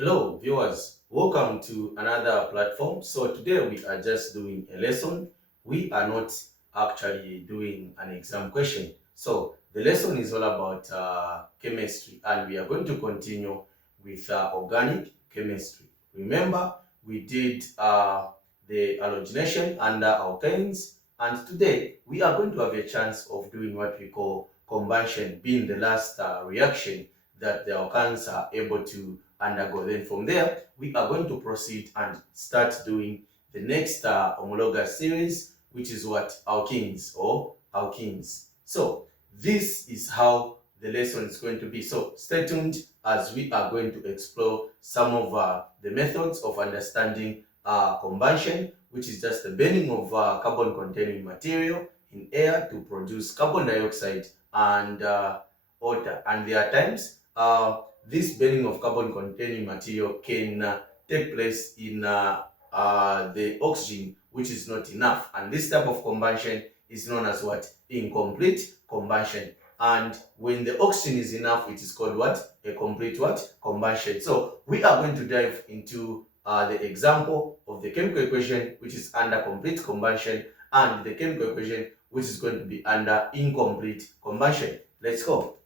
Hello viewers, welcome to another platform. So today we are just doing a lesson. We are not actually doing an exam question. So the lesson is all about chemistry, and we are going to continue with organic chemistry. Remember, we did the halogenation under alkanes, and today we are going to have a chance of doing what we call combustion, being the last reaction that the alkanes are able to undergo. Then from there, we are going to proceed and start doing the next homologous series, which is what? Alkenes or alkenes. So this is how the lesson is going to be. So stay tuned as we are going to explore some of the methods of understanding combustion, which is just the burning of carbon-containing material in air to produce carbon dioxide and water. And there are times this burning of carbon-containing material can take place in the oxygen, which is not enough. And this type of combustion is known as what? Incomplete combustion. And when the oxygen is enough, it is called what? A complete what? Combustion. So we are going to dive into the example of the chemical equation, which is under complete combustion, and the chemical equation, which is going to be under incomplete combustion. Let's go.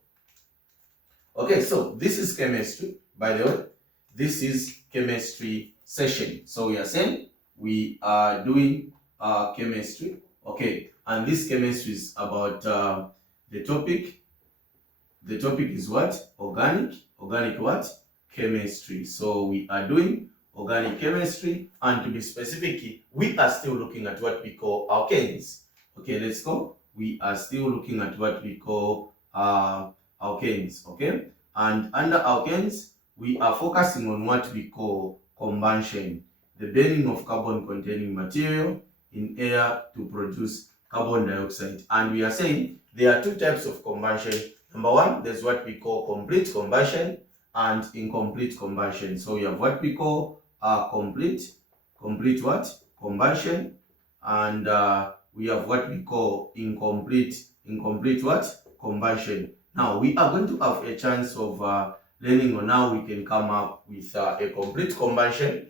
Okay, so this is chemistry, by the way. This is chemistry session. So we are saying we are doing chemistry. Okay, and this chemistry is about the topic. The topic is what? Organic. Organic what? Chemistry. So we are doing organic chemistry, and to be specific, we are still looking at what we call alkanes. Okay, let's go. We are still looking at what we call alkanes. Okay, and under alkanes, we are focusing on what we call combustion, the burning of carbon-containing material in air to produce carbon dioxide. And we are saying there are two types of combustion. Number one, there's what we call complete combustion and incomplete combustion. So we have what we call complete what? Combustion, and we have what we call incomplete what? Combustion. Now we are going to have a chance of learning on how we can come up with a complete combustion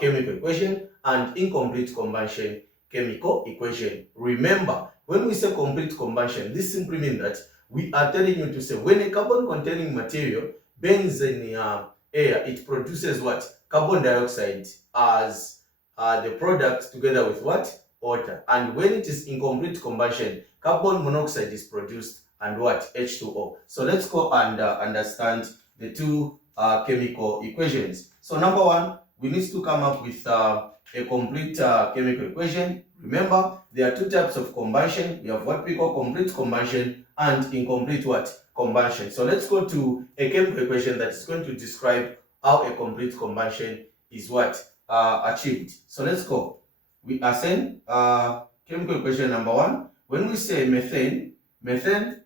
chemical equation and incomplete combustion chemical equation. Remember, when we say complete combustion, this simply means that we are telling you to say when a carbon-containing material burns in air, it produces what? Carbon dioxide as the product together with what? Water. And when it is incomplete combustion, carbon monoxide is produced and what? H2O. So let's go and understand the two chemical equations. So number one, we need to come up with a complete chemical equation. Remember, there are two types of combustion. We have what we call complete combustion and incomplete what? Combustion. So let's go to a chemical equation that is going to describe how a complete combustion is what? Achieved. So let's go. We are saying chemical equation number one. When we say methane,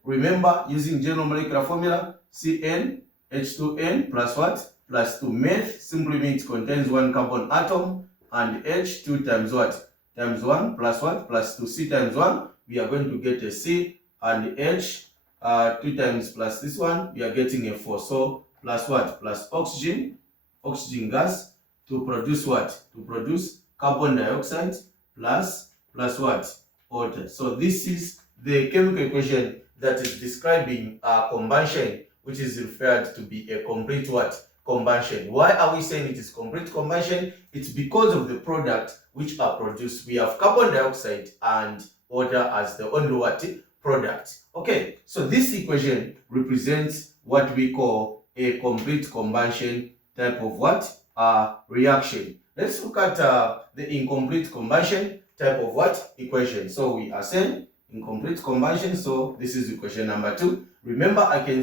remember, using general molecular formula, CnH2n plus what? Plus 2. Meth simply means it contains one carbon atom, and H 2 times what? Times 1 plus what? Plus 2. C times 1, we are going to get a C, and H 2 times plus this one, we are getting a 4. So plus what? Plus oxygen gas to produce what? To produce carbon dioxide plus what? Water. So this is the chemical equation that is describing combustion, which is referred to be a complete what? Combustion. Why are we saying it is complete combustion? It's because of the product which are produced. We have carbon dioxide and water as the only what? Product. Okay, so this equation represents what we call a complete combustion type of what? Reaction. Let's look at the incomplete combustion type of what? Equation. So we are saying incomplete combustion. So this is equation number 2. Remember, I can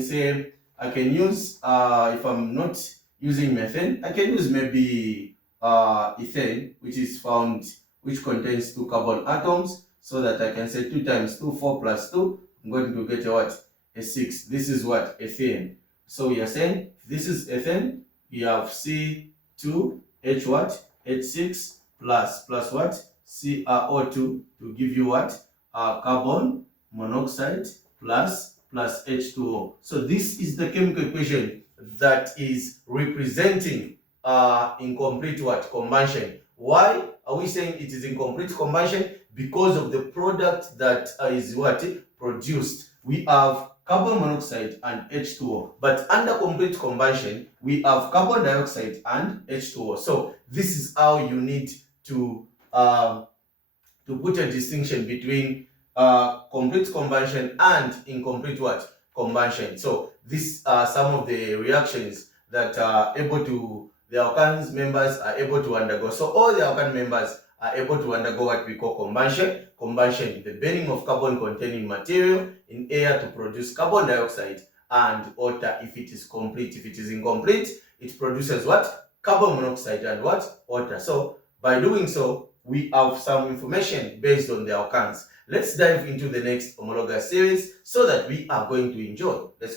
use, if I'm not using methane, I can use maybe ethane, which contains 2 carbon atoms, so that I can say 2 times 2, 4 plus 2, I'm going to get a what? A 6. This is what? Ethane. So we are saying this is ethane. We have C2, H what? H6 plus what? CrO2 to give you what? Carbon monoxide plus H2O. So this is the chemical equation that is representing incomplete what? Combustion. Why are we saying it is incomplete combustion? Because of the product that is what? Produced. We have carbon monoxide and H2O. But under complete combustion, we have carbon dioxide and H2O. So this is how you need to put a distinction between complete combustion and incomplete what? Combustion. So these are some of the reactions that the alkanes members are able to undergo. So all the alkane members are able to undergo what we call combustion. Combustion, the burning of carbon containing material in air to produce carbon dioxide and water if it is complete. If it is incomplete, it produces what? Carbon monoxide and what? Water. So by doing so, we have some information based on the alkanes. Let's dive into the next homologous series so that we are going to enjoy. Let's